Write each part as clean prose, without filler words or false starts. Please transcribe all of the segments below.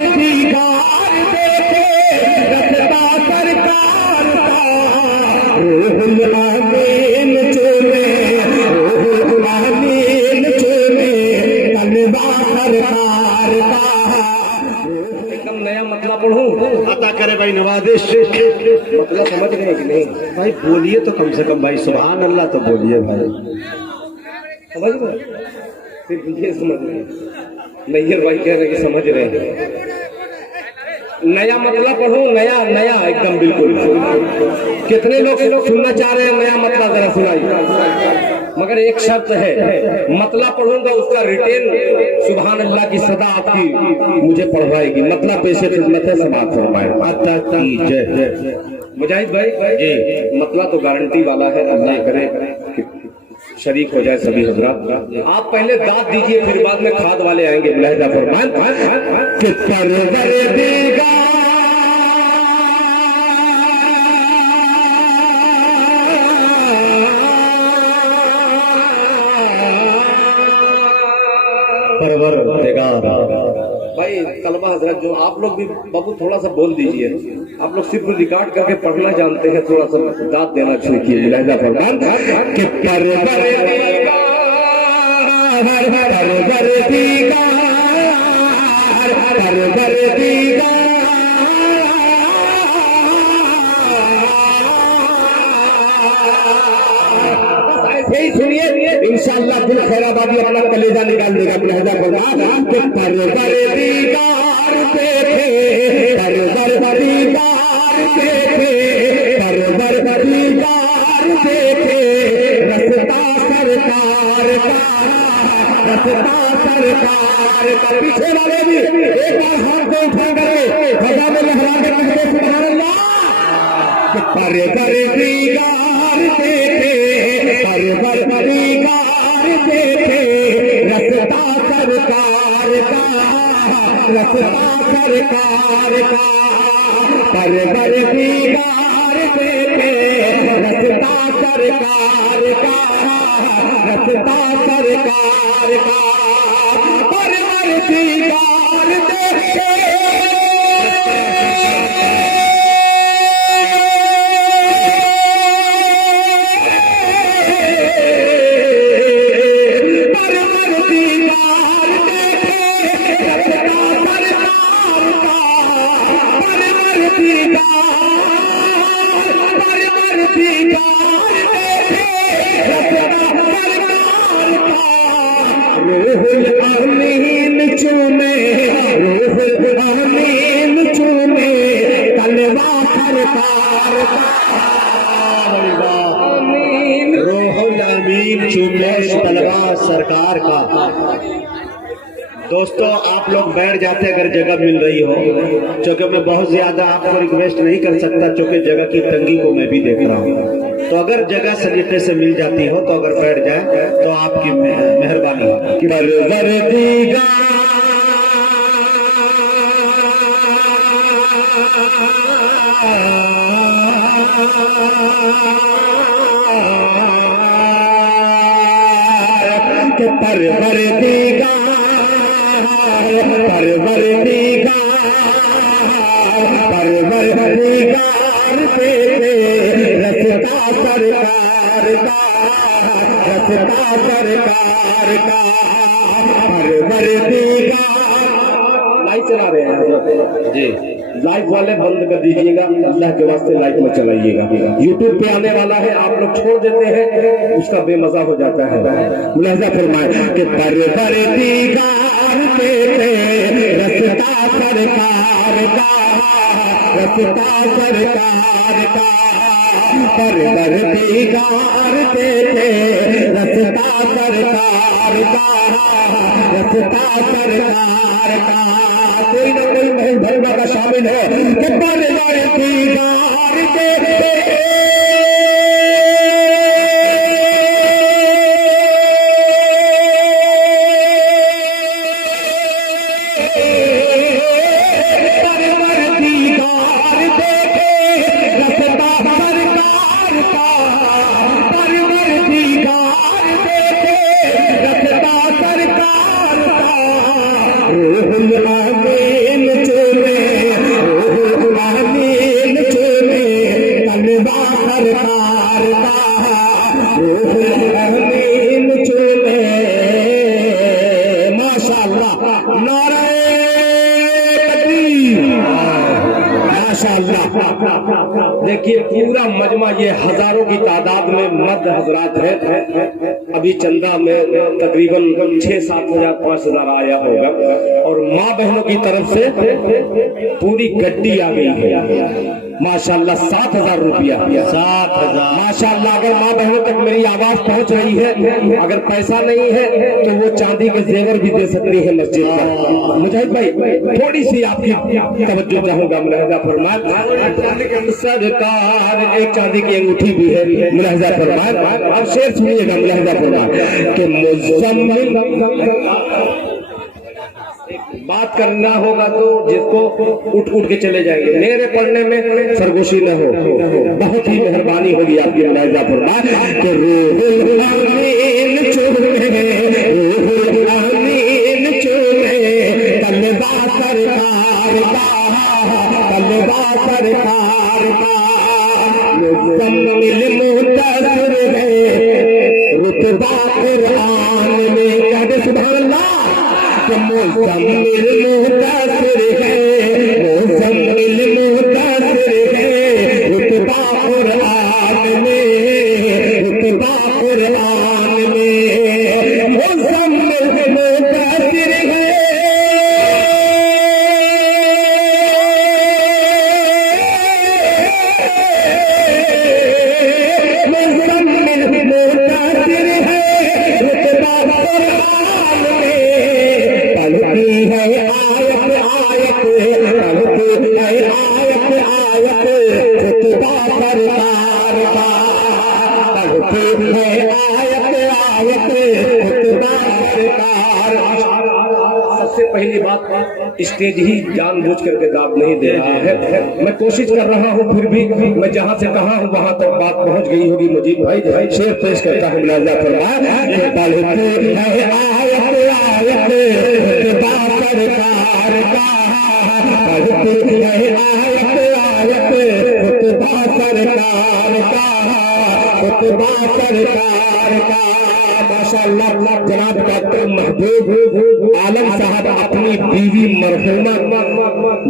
दीगार देखे रखता सरकार का, रूहुल अमीन चूमे, रूहुल अमीन चूमे तलवा सरकार का। एकदम नया मतलब पढ़ूं, अता करे भाई नवाजिश। मतलब समझ गए कि नहीं भाई बोलिए तो कम से कम भाई, सुभान अल्लाह तो बोलिए भाई। समझ गए? सिर्फ ये समझ रहे नैयर भाई कह रहे कि समझ रहे हैं। नया मतलब पढ़ो, नया नया एकदम बिल्कुल। कितने लोग सुनना चाह रहे हैं नया मतलब, जरा सुनाइए। मगर एक शर्त है, मतलब पढ़ूंगा उसका रिटेन सुभान अल्लाह की सदा आपकी मुझे पढ़वाएगी। मतलब पैसे खिदमत है, समाज फरमाए। मुजाहिद भाई जी, मतलब तो गारंटी वाला है, अल्लाह करे शरीक हो जाए सभी हजरात। आप पहले दाद दीजिए, फिर बाद में खाद वाले आएंगे। मुलाहिजा फरमाएं कि परवर देगा परवर देगा। भाई कलमा हजरत जो आप लोग भी बाबू थोड़ा सा बोल दीजिए। आप लोग सिर्फ रिकॉर्ड करके पढ़ना जानते हैं, थोड़ा सा दाद देना शुरू किए। मुलाहिजा फरमाएं कि परवर देगा, परवर देगा, परवर देगा। ऐसे ही सुनिए, इंशाअल्लाह दिल खैराबादी अपना कलेजा निकाल देगा। मुलाहिजा फरमाएं कि परवर दीगार देखे, परवर दीगार देखे, परवर दीगार देखे रस्ता सरकार का, रस्ता सरकार का। पीछे वाले भी एक बार हाथ को उठा करके फजा में लहरा के कहते सुभान अल्लाह। कि परवर दीगार देखे, परवर दीगार देखे रस्ता सरकार का, रस्ता सरकार का। परवर दीगार देखे रस्ता सरकार का, रस्ता सरकार का। परवर दीगार देखे रूहुल अमीन चूमे, रूहुल अमीन चूमे तलवा सरकार का। रूहुल अमीन चूमे तलवा सरकार का। दोस्तों आप लोग बैठ जाते अगर जगह मिल रही हो, क्योंकि मैं बहुत ज्यादा आपको रिक्वेस्ट नहीं कर सकता, क्योंकि जगह की तंगी को मैं भी देख रहा हूँ। तो अगर जगह सलीके से मिल जाती हो तो अगर बैठ जाए तो आपकी मेहरबानी होगी। परवर दीगार परवर दीगार, परवर दीगार, परवर दीगार देखे रस्ता सरकार का, रस्ता सरकार का। परवर दीगार। लाइट चला रहे हैं जी, लाइट वाले बंद कर दीजिएगा, अल्लाह के वास्ते लाइट में चलाइएगा। यूट्यूब पे आने वाला है, आप लोग छोड़ देते हैं, उसका बेमजा हो जाता है। मुलाहिजा फरमाएं कि परवर दीगार देखे रस्ता सरकार का, रस्ता सरकार का। परवर दीगार देखे रस्ता सरकार का, रस्ता सरकार का। कोई ना कोई महल भरना का शामिल है कि परवर दीगार देखे रूहुल अमीन देखिए पूरा मजमा ये हजारों की तादाद में मर्द हजरात है। अभी चंदा में तकरीबन 6-7 हजार 5 हजार आया होगा और माँ बहनों की तरफ से पूरी गड्डी आ गई है माशाल्लाह। 7,000 रुपया, 7,000 माशाल्लाह। अगर माँ बहनों तक मेरी आवाज पहुंच रही है, अगर पैसा नहीं है तो वो चांदी के जेवर भी दे सकती है मस्जिद का। मुजाहिद भाई थोड़ी सी आपकी तवज्जो चाहूंगा, मुलाहिजा फरमाए। सरकार एक चांदी की अंगूठी भी है, मुलाहिजा फरमाए। अब शेर सुनिएगा, मुलाहिजा फरमाए कि मुज़म्मिल बात करना होगा तो जिसको उठ उठ के चले जाएंगे, मेरे पढ़ने में सरगोशी न हो, बहुत ही मेहरबानी होगी आपकी। मुलाहिजा फरमाए कि रूहुल अमीन चुमे, रूहुल अमीन चुमे तलवा सरकार का, तलवा सरकार का। मुज़म्मिल मुंतज़िर है रुतबा कुरान में, कहते सुभान अल्लाह। मुज़म्मिल मुंतज़िर है, मुज़म्मिल मुंतज़िर है रुतबा कुरान में, रुतबा कुरान में। मुज़म्मिल मुंतज़िर है, मुज़म्मिल मुंतज़िर है रुतबा कुरान में। पढ़ती है आयत आयत, पढ़ती है आयत आयत खुतबा सरकार का, पढ़ती है आयत आयत खुतबा सरकार। सबसे पहली बात, स्टेज ही जानबूझ करके दाब नहीं दे रहा है। मैं कोशिश कर रहा हूँ, फिर भी मैं जहाँ से कहा हूँ वहाँ तक बात पहुँच गई होगी। मुजीब भाई शेर पेश करता हूँ, मुलाहिजा फरमाए। पढ़ती है आयत आयत खुतबा सरकार का, पढ़ती है आयत आयत खुतबा सरकार का, खुतबा सरकार का। माशाअल्लाह जनाब डॉक्टर महबूब आलम साहब अपनी बीवी मरहुमा,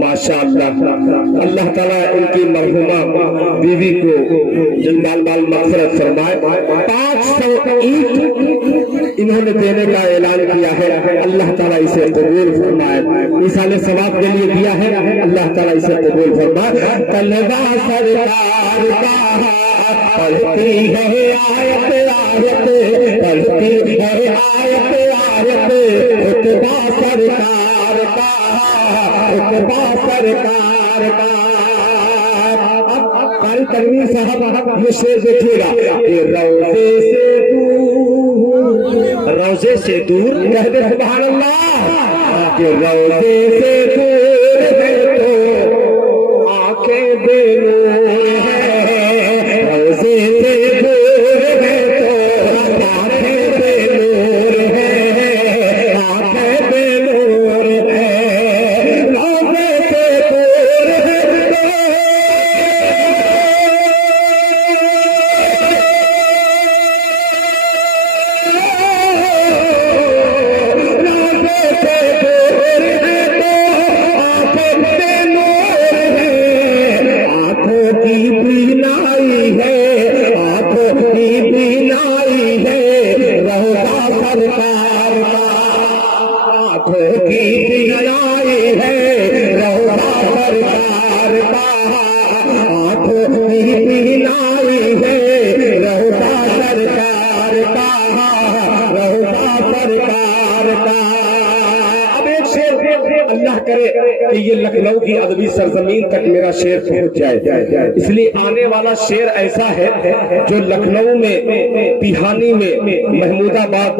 माशाअल्लाह अल्लाह ताला इनकी मरहुमा बीवी को जल्द मग़फ़िरत फरमाए। 500 ईंट इन्होंने देने का ऐलान किया है, अल्लाह ताला इसे कबूल फरमाए। इसाले सवाब के लिए दिया है, अल्लाह ताला इसे कबूल फरमाए। तलवा सरकार का, पढ़ती है आयत आयत, पढ़ती है आयत आयत खुतबा सरकार का, खुतबा सरकार का। कारी तनवीर साहब ये शेर देखिएगा कि रोज़े से दूर, रोज़े से दूर कहते सुभान अल्लाह, कि रोज़े से दूर है तो आंखें बेनूर है, रोज़े से दूर है तो आंखें बेनूर है, आंखें बेनूर है, रोज़े से दूर है तो अल्लाह करे कि ये लखनऊ की अदबी सरजमीन तक मेरा शेर पहुंच जाए। इसलिए आने वाला शेर ऐसा है जो लखनऊ में, पिहानी में, महमूदाबाद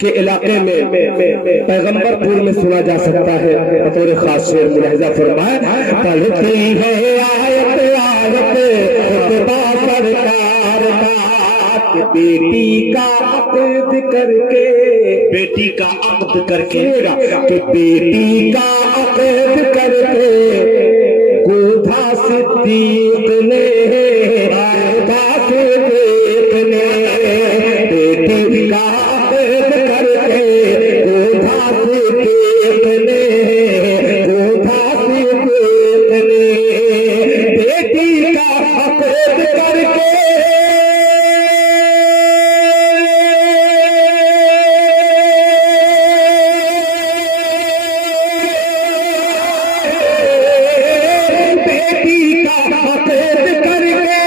के इलाके में, पैगंबरपुर में सुना जा सकता है। बतौर खास शेर मुलाहिजा फरमाए। पढ़ती है आयत आयत खुतबा सरकार का, बेटी का अक़्द करके, बेटी का अक़्द करके, कि बेटी का अक़्द करके गोधा सिद्दीक ने, गोधा सिद्दीक ने, बेटी का अक़्द करके गोधा सिद्दीक ने, गोधा सिद्दीक ने, अकोद करके बेटी का अकोद करके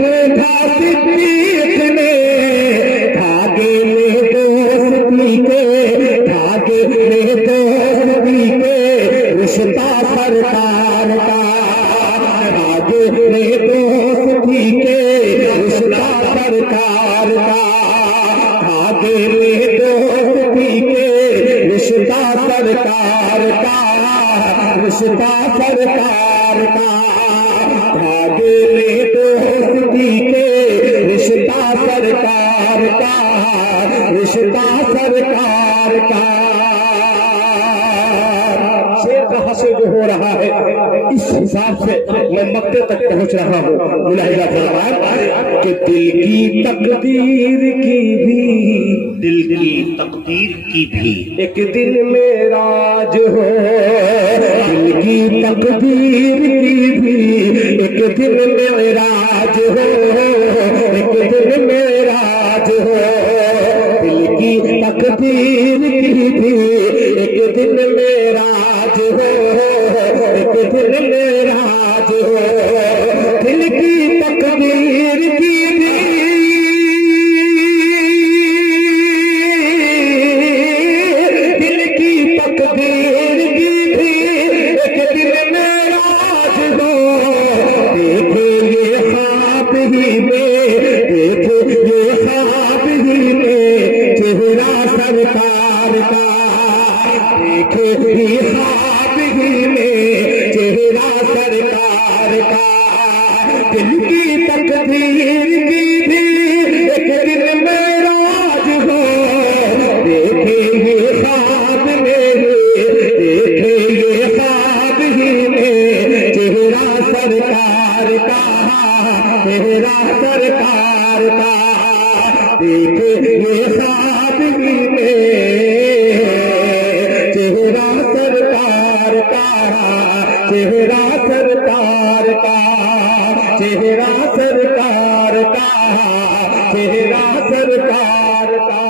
बूढ़ा सिद्दीक ने धागे में दोस्ती के धागे में दोस्ती के रिश्ता सरकार का धागे में दोस्ती के रिश्ता सरकार का धागे में दोस्ती के रिश्ता सरकार का रिश्ता सरकार का धागे में दोस्ती के रिश्ता सरकार का रिश्ता सरकार का। शेर कहां से जो हो रहा है इस हिसाब से मैं मक्ते तक पहुंच रहा हूं। मुलाहिजा फरमाए कि दिल की तकदीर की भी एक दिन मेराज हो दिल की तकदीर की भी एक दिन मेराज हो एक दिन मेराज हो दिल की तकदीर की भी एक दिन मेराज हो एक दिन मेराज हो दिल की तकदीर की भी दिल की तकदीर की भी एक दिन मेराज हो देखे ये ख्वाब ही में देखे ये ख्वाब ही में चेहरा सरकार का देखे ये ख्वाब ही में चेहरा सरकार का दिल की तकदीर की भी एक दिन मेराज हो देखे ये ख्वाब मेरे देखे ये ख्वाब ही में चेहरा सरकार का चेहरा सरकार का देखे ये ख्वाब ही में चेहरा सरकार का चेहरा सरकार का चेहरा सरकार का चेहरा सरकार का।